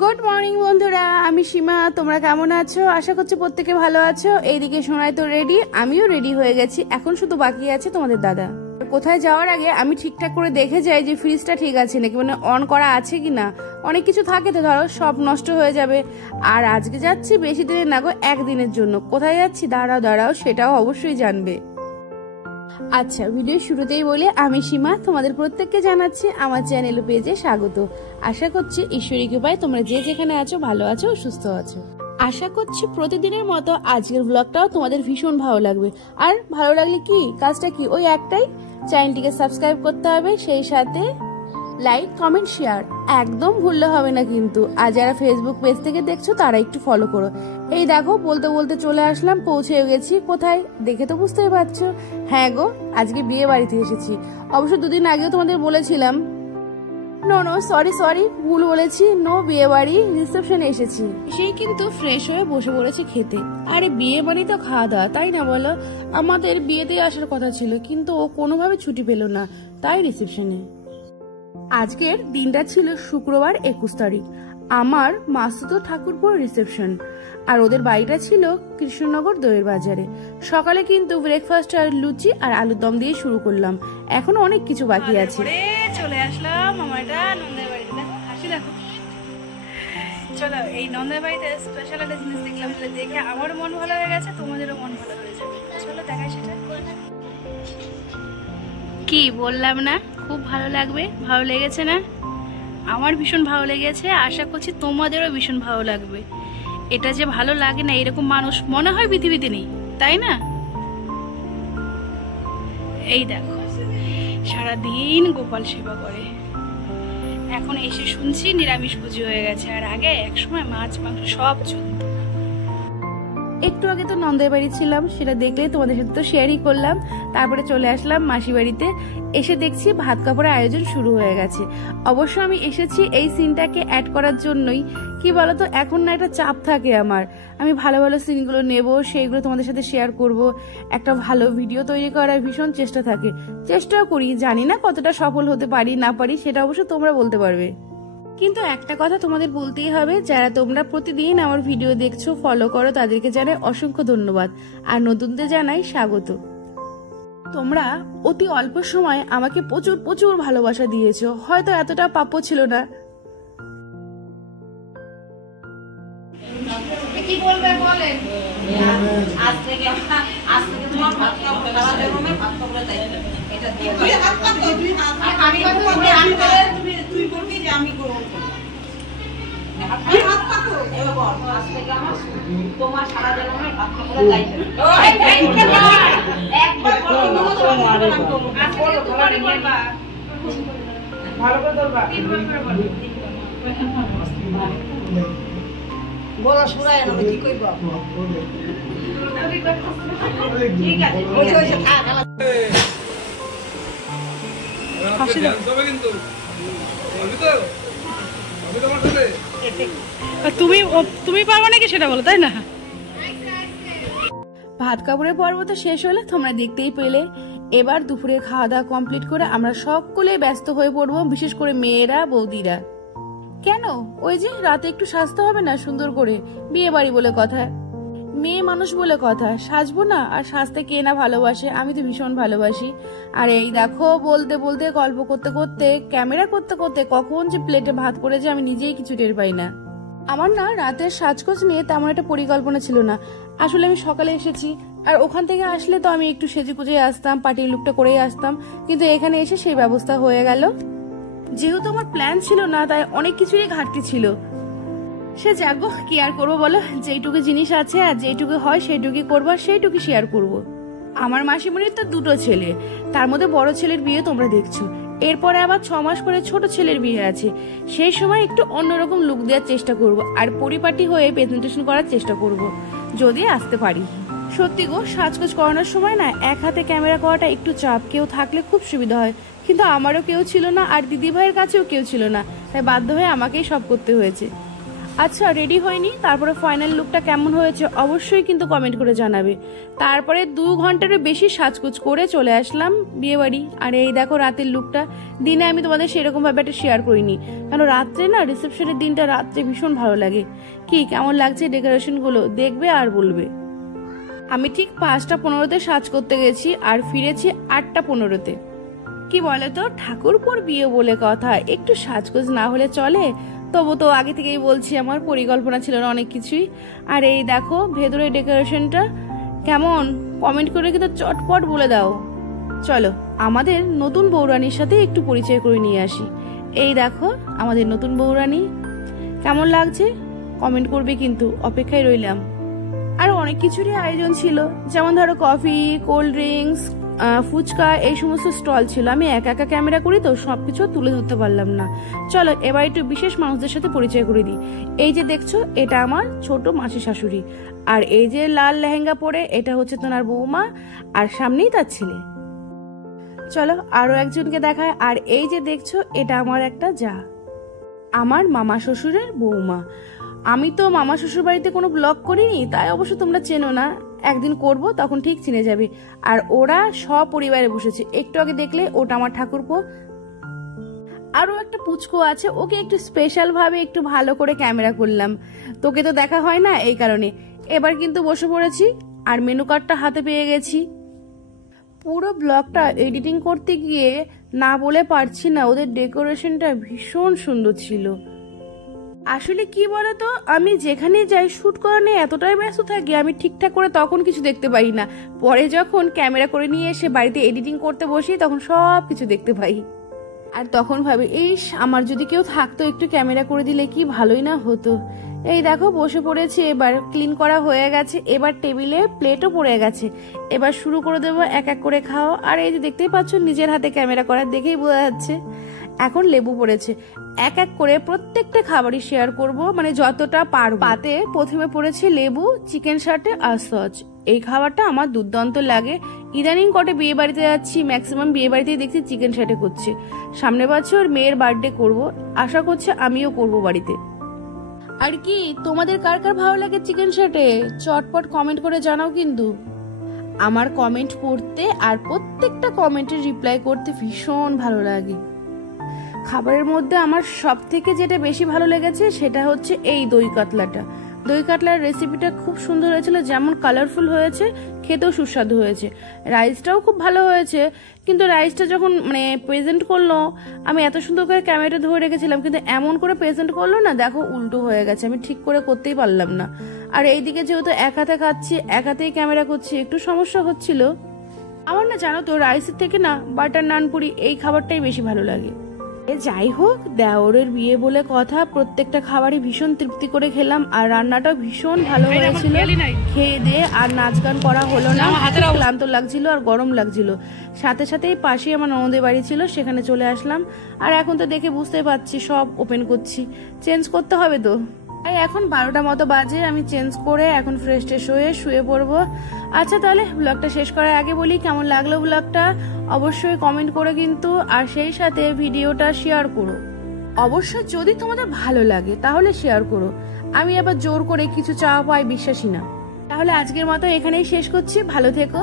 Good morning বন্ধুরা, আমি সীমা। তোমরা কেমন আছো? আশা করছি প্রত্যেকে ভালো আছো। এইদিকে সোনাই তো রেডি, আমিও রেডি হয়ে গেছি। এখন শুধু বাকি আছে তোমাদের দাদা। কোথায় যাওয়ার আগে আমি ঠিকঠাক করে দেখে যাই যে ফ্রিজটা ঠিক আছে নাকি, মানে অন করা আছে কিনা। অনেক কিছু থাকে তো, ধরো সব নষ্ট হয়ে যাবে। আর আজকে যাচ্ছি বেশি দিনের না গো, একদিনের জন্য। কোথায় যাচ্ছি দাঁড়াও সেটাও অবশ্যই জানবে। আচ্ছা, ভিডিও শুরুতেই বলে আমি সীমা তোমাদের প্রত্যেককে জানাচ্ছি আমার চ্যানেল পেজে স্বাগত। আশা করছি ঈশ্বরী কৃপায় তোমরা যে যেখানে আছো ভালো আছো, সুস্থ আছো। আশা করছি প্রতিদিনের মতো আজকের ব্লগটাও তোমাদের ভীষণ ভালো লাগবে। আর ভালো লাগলে কি কাজটা কি, ওই একটাই, চ্যানেলটিকে সাবস্ক্রাইব করতে হবে, সেই সাথে লাইক কমেন্ট শেয়ার একদম ভুললে হবে না কিন্তু। আর যারা ফেসবুক পেজ থেকে দেখছো তারা একটু ফলো করো। এই দেখো বলতে বলতে চলে আসলাম, পৌঁছে গেছি। কোথায় দেখে তো বুঝতেই পারছো। হ্যাঁ গো, আজকে বিয়ে বাড়িতে এসেছি। অবশ্য দুদিন আগেও তোমাদের বলেছিলাম, নো সরি ভুল বলেছি, নো, বিয়ে বাড়ি রিসেপশনে এসেছি। সেই কিন্তু ফ্রেশ হয়ে বসে পড়েছে খেতে। আরে বিয়ে বাড়ি তো খাওয়া দাওয়া, তাই না বলো? আমাদের বিয়েতে আসার কথা ছিল কিন্তু ও কোনোভাবে ছুটি পেল না, তাই রিসেপশনে। আজকের দিনটা ছিল শুক্রবার 21 তারিখ। আমার মাসুতো ঠাকুরপুর রিসেপশন, আর ওদের বাড়িটা ছিল কৃষ্ণনগর দইয়ের বাজারে। সকালে কিন্তু ব্রেকফাস্ট আর লুচি আর আলুর দম দিয়ে শুরু করলাম, এখনো অনেক কিছু বাকি আছে। চলে আসলাম আমার এটা নন্দের বাড়িতে। হাসি দেখো। চলো, এই নন্দের বাড়িতে স্পেশাল একটা জিনিস দেখলাম, দেখে আমারও মন ভালো হয়ে গেছে, তোমাদেরও মন ভালো হয়ে যাবে। চলো দেখাই সেটা। কি বললাম না, খুব ভালো লাগবে। ভালো লেগেছে না? আমার ভীষণ ভালো লেগেছে, আশা করছি তোমাদেরও ভীষণ ভালো লাগবে। এটা যে ভালো লাগে না এরকম মানুষ মনে হয় পৃথিবীতে নেই, তাই না? এই দেখো, সারাদিন গোপাল সেবা করে, এখন এসে শুনছি নিরামিষ ভোজি হয়ে গেছে। আর আগে একসময় মাছ মাংস সব চলত। একটু আগে তো নন্দের বাড়ি ছিলাম, সেটা দেখলে তোমাদের সাথে তো শেয়ারই করলাম। তারপরে চলে আসলাম মাসি বাড়িতে। এসে দেখছি ভাত কাপড়ের আয়োজন শুরু হয়ে গেছে। অবশ্য আমি এসেছি এই সিনটাকে অ্যাড করার জন্যই। কি বলতো, এখন না একটা চাপ থাকে আমার, আমি ভালো ভালো সিনগুলো নেব, সেইগুলো তোমাদের সাথে শেয়ার করব, একটা ভালো ভিডিও তৈরি করার ভীষণ চেষ্টা থাকে। চেষ্টাও করি, জানি না কতটা সফল হতে পারি না পারি, সেটা অবশ্য তোমরা বলতে পারবে। কিন্তু একটা কথা তোমাদের বলতেই হবে, যারা তোমরা প্রতিদিন আমার ভিডিও দেখছো, ফলো করো, তাদেরকে জানাই অসংখ্য ধন্যবাদ। আর নতুনদের জানাই স্বাগত। তোমরা অতি অল্প সময় আমাকে প্রচুর প্রচুর ভালোবাসা দিয়েছো, হয়তো এতটা প্রাপ্য ছিল না। কি বলবে বলেন? আজ থেকে তোমার ভাত খাওয়া খাওয়া দেবো না, ভাত খাওয়া তাই এটা দিয়ে হাত পা তো আমি কত করে আন করে তুই বলবি যে আমি করব। হাত পা তো এবার বল, আজ থেকে আমার তোমার সারা জীবনের ভাত খাওয়া দায়িত্ব। ওই একবার বলো তোমার আজ থেকে তোমার বলবা, ভালো করে বলবা, তিনবার করে বলবা, বলা শুনায় না কি কইব। ঠিক আছে, ওই ওই থাক হাসি দাও কিন্তু বলবি তো আমি তোমার সাথে। তুমি পারবে নাকি সেটা বলো, তাই না? ভাত কাপড়ের পর্ব তো শেষ হলে তোমরা দেখতেই পেলে। এবার দুপুরে খাওয়া দাওয়া কমপ্লিট করে আমরা সকলে ব্যস্ত হয়ে পড়বো, বিশেষ করে মেয়েরা, বৌদিরা। কেন? ওই যে রাতে একটু সাজতে হবে না সুন্দর করে, বিয়ে বাড়ি বলে কথা, মেয়ে মানুষ বলে কথা, সাজবো না? আর সাজতে কে না ভালোবাসে, আমি তো ভীষণ ভালোবাসি। আর এই দেখো, বলতে বলতে গল্প করতে করতে ক্যামেরা করতে করতে কখন যে প্লেটে ভাত পড়েছে আমি নিজেই কিছু টের পাই না। আমার না রাতের সাজগোজ নিয়ে তেমন একটা পরিকল্পনা ছিল না। আসলে আমি সকালে এসেছি, আর ওখান থেকে আসলে তো আমি একটু সেজে গুজে আসতাম, পার্টির লুকটা করেই আসতাম, কিন্তু এখানে এসে সেই ব্যবস্থা হয়ে গেল। যেহেতু আমার প্ল্যান ছিল না, তাই অনেক কিছুই ঘাটতি ছিল। সে যাগো, কি আর করবো বলো, যেইটুকু জিনিস আছে আর যেইটুকু হয় সেইটুকুই করবো, আর সেইটুকু শেয়ার করবো। আমার মাসিমণির তো দুটো ছেলে, তার মধ্যে বড় ছেলের বিয়ে তোমরা দেখছো, এরপরে আবার 6 মাস করে ছোট ছেলের বিয়ে আছে। সেই সময় একটু অন্যরকম লুক দেওয়ার চেষ্টা করব, আর পরিপাটি হয়ে প্রেজেন্টেশন করার চেষ্টা করব, যদি আসতে পারি। সত্যি গো, সাজগোজ করানোর সময় না এক হাতে ক্যামেরা করাটা একটু চাপ, কেউ থাকলে খুব সুবিধা হয়, কিন্তু আমারও কেউ ছিল না, আর দিদি ভাইয়ের কাছেও কেউ ছিল না, তাই বাধ্য হয়ে আমাকেই সব করতে হয়েছে। আচ্ছা রেডি হয়নি, তারপরে ফাইনাল লুকটা কেমন হয়েছে অবশ্যই কিন্তু কমেন্ট করে জানাবে। তারপরে 2 ঘন্টারও বেশি সাজগুজ করে চলে আসলাম বিয়ে বাড়ি। আর এই দেখো রাতের লুকটা। দিনে আমি তোমাদের সেরকম ভাবে একটা শেয়ার করিনি, কারণ রাত্রে না রিসেপশনের দিনটা রাত্রে ভীষণ ভালো লাগে। কি কেমন লাগছে ডেকোরেশন গুলো দেখবে আর বলবে। আমি ঠিক 5:15-তে সাজ করতে গেছি আর ফিরেছি 8:15-তে। কি বলে তো, ঠাকুরপুর বিয়ে বলে কথা, একটু সাজগোজ না হলে চলে? তবু তো আগে থেকেই বলছি আমার পরিকল্পনা ছিল না অনেক কিছুই। আর এই দেখো ভেতরে ডেকোরেশনটা কেমন, কমেন্ট করে কিন্তু চটপট বলে দাও। চলো আমাদের নতুন বৌরানীর সাথে একটু পরিচয় করে নিয়ে আসি। এই দেখো আমাদের নতুন বৌরানী, কেমন লাগছে কমেন্ট করবে কিন্তু, অপেক্ষায় রইলাম। আরো অনেক কিছুরই আয়োজন ছিল, যেমন ধরো কফি, কোল্ড ড্রিঙ্কস, ফুচকা, এই সমস্ত স্টল ছিল। আমি একা একা ক্যামেরা করি তো সবকিছু তুলে ধরতে পারলাম না। চলো এবার একটু বিশেষ মানুষদের সাথে পরিচয় করে দিই। এই যে দেখছো এটা আমার ছোট মাসি শাশুড়ি, আর এই যে লাল লেহেঙ্গা পরে এটা হচ্ছে তোনার বৌমা, আর সামনেই তার ছেলে। চলো আরো একজনকে দেখায়। আর এই যে দেখছো এটা আমার একটা যা, আমার মামা শ্বশুরের বৌমা। আমি তো মামা শ্বশুর বাড়িতে কোনো ব্লগ করিনি, তাই অবশ্য তোমরা চেনো না, একদিন করব তখন ঠিক চিনে যাবে। আর ওরা সপরিবারে বসেছে, একটু আগে দেখলে ওটা আমার ঠাকুরপো। আরো একটা পুচকো আছে, ওকে একটু স্পেশাল ভাবে একটু ভালো করে ক্যামেরা করলাম, তোকে তো দেখা হয় না এই কারণে। এবার কিন্তু বসে পড়েছি আর মেনু কার্ডটা হাতে পেয়ে গেছি। পুরো ব্লগটা এডিটিং করতে গিয়ে না বলে পারছি না, ওদের ডেকোরেশনটা ভীষণ সুন্দর ছিল। আসলে কি বলতো, আমি যেখানে যাই শুট করা নিয়ে এতটাই ব্যস্ত থাকি, আমি ঠিকঠাক করে তখন কিছু দেখতে পাই না। পরে যখন ক্যামেরা করে নিয়ে এসে বাড়িতে এডিটিং করতে বসি তখন সব কিছু দেখতে পাই। আর তখন ভাবি, ইস আমার যদি কেউ থাকতো একটু ক্যামেরা করে দিলে কি ভালোই না হতো। এই দেখো বসে পড়েছি, এবার ক্লিন করা হয়ে গেছে, এবার টেবিলে প্লেটও পড়ে গেছে, এবার শুরু করে দেবো এক এক করে খাওয়া। আর এই যে দেখতেই পাচ্ছ নিজের হাতে ক্যামেরা করা দেখেই বোঝা যাচ্ছে। এখন লেবু পড়েছে, এক এক করে প্রত্যেকটা খাবারই শেয়ার করব, মানে যতটা পারবো। পাতে প্রথমে পড়েছে লেবু, চিকেন সাটে আর সস। এই খাবারটা আমার দুর্দান্ত লাগে। ইদানিং কটে বিয়ে বাড়িতে যাচ্ছি, ম্যাক্সিমাম বিয়ে বাড়িতেই দেখছি চিকেন সাটে করছে। সামনের বছর মেয়ের বার্থডে করব, আশা করছে আমিও করব বাড়িতে। আর কি তোমাদের কার কার ভালো লাগে চিকেন সাটে, চটপট কমেন্ট করে জানাও কিন্তু। আমার কমেন্ট পড়তে আর প্রত্যেকটা কমেন্টের রিপ্লাই করতে ভীষণ ভালো লাগে। খাবারের মধ্যে আমার সব থেকে যেটা বেশি ভালো লেগেছে সেটা হচ্ছে এই দই কাতলাটা। দই কাতলার রেসিপিটা খুব সুন্দর হয়েছিল, যেমন কালারফুল হয়েছে, খেতেও সুস্বাদু হয়েছে। রাইসটাও খুব ভালো হয়েছে, কিন্তু রাইসটা যখন মানে প্রেজেন্ট করলো, আমি এত সুন্দর করে ক্যামেরাটা ধরে রেখেছিলাম, কিন্তু এমন করে প্রেজেন্ট করলো না, দেখো উল্টো হয়ে গেছে, আমি ঠিক করে করতেই পারলাম না। আর এইদিকে যেহেতু এক হাতে খাচ্ছি, এক হাতেই ক্যামেরা করছি, একটু সমস্যা হচ্ছিল আমার। না জানো তো, রাইসের থেকে না বাটার নান পুরি এই খাবারটাই বেশি ভালো লাগে। যাই হোক, দেওরের বিয়ে বলে কথা, প্রত্যেকটা খাবারই ভীষণ তৃপ্তি করে খেলাম, আর রান্নাটাও ভীষণ ভালো হয়েছিল। খেয়ে দিয়ে আর নাচ গান করা হলো না, ক্লান্ত লাগছিল আর গরম লাগছিল। সাথে সাথেই পাশেই আমার ননদের বাড়ি ছিল, সেখানে চলে আসলাম। আর এখন তো দেখে বুঝতে পারছি সব ওপেন করছি, চেঞ্জ করতে হবে তো। এখন 12টা মতো বাজে, আমি চেঞ্জ করে এখন ফ্রেশ ট্রেশ হয়ে শুয়ে পড়বো। আচ্ছা তাহলে ব্লগটা শেষ করার আগে বলি, কেমন লাগলো ব্লগটা অবশ্যই কমেন্ট করে কিন্তু, আর সেই সাথে ভিডিওটা শেয়ার করো অবশ্যই। যদি তোমাদের ভালো লাগে তাহলে শেয়ার করো, আমি আবার জোর করে কিছু চাওয়া পাই বিশ্বাসী না। তাহলে আজকের মতো এখানেই শেষ করছি, ভালো থেকো।